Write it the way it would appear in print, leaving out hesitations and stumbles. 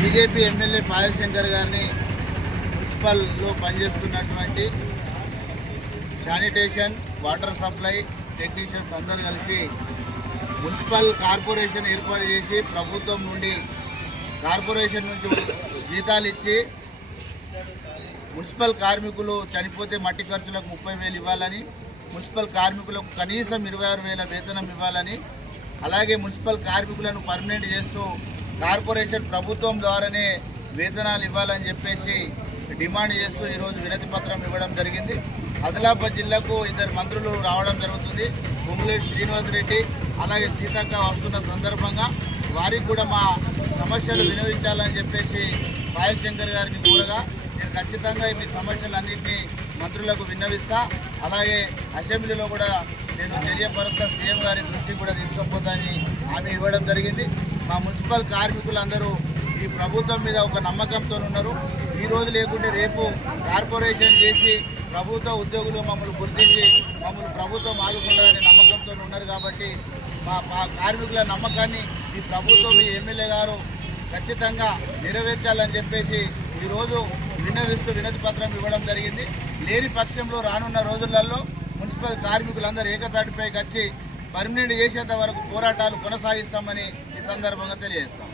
BJP MLA Payal Shankar గారిని మున్సిపల్లో పనిచేస్తున్నటువంటి sanitation, water supply technicians అందరూ కలిసి మున్సిపల్ కార్పొరేషన్ ఏర్పాటు చేసి ప్రభుత్వం నుండి కార్పొరేషన్ నుంచి జీతాలు ఇచ్చి మున్సిపల్ కార్మికులు చనిపోతే మట్టి ఖర్చులకు 30,000 ఇవ్వాలని, మున్సిపల్ కార్మికులకు కనీసం 26,000 వేతనం ఇవ్వాలని, అలాగే మున్సిపల్ కార్మికులను పర్మనెంట్ చేస్తూ కార్పొరేషన్ ప్రభుత్వం ద్వారానే వేతనాలు ఇవ్వాలని చెప్పేసి డిమాండ్ చేస్తూ ఈరోజు వినతి పత్రం ఇవ్వడం జరిగింది. ఆదిలాబాద్ జిల్లాకు 2 మంత్రులు రావడం జరుగుతుంది. పొంగులేటి శ్రీనివాసరెడ్డి అలాగే సీతక్క వస్తున్న సందర్భంగా వారికి కూడా మా సమస్యలు వినవించాలని చెప్పేసి పాయల్ శంకర్ గారిని కోరగా నేను ఖచ్చితంగా మీ సమస్యలన్నింటినీ మంత్రులకు విన్నవిస్తా, అలాగే అసెంబ్లీలో కూడా నేను తెలియపరుస్తా, సీఎం గారి దృష్టికి కూడా తీసుకుపోతానని హామీ ఇవ్వడం జరిగింది. మా మున్సిపల్ కార్మికులందరూ ఈ ప్రభుత్వం మీద ఒక నమ్మకంతో ఉన్నారు. ఈ రోజు లేకుంటే రేపు కార్పొరేషన్ చేసి ప్రభుత్వ ఉద్యోగులు మమ్మల్ని గుర్తించి మమ్మల్ని ప్రభుత్వం ఆదుకుంటారనే నమ్మకంతో ఉన్నారు. కాబట్టి మా కార్మికుల నమ్మకాన్ని ఈ ప్రభుత్వం, ఈ ఎమ్మెల్యే గారు ఖచ్చితంగా నెరవేర్చాలని చెప్పేసి ఈరోజు వినతి పత్రం ఇవ్వడం జరిగింది. లేని పక్షంలో రానున్న రోజులలో మున్సిపల్ కార్మికులందరూ ఏకతాటిపైకి వచ్చి పర్మనెంట్ చేసేంత వరకు పోరాటాలు కొనసాగిస్తామని ఈ సందర్భంగా తెలియజేస్తాం.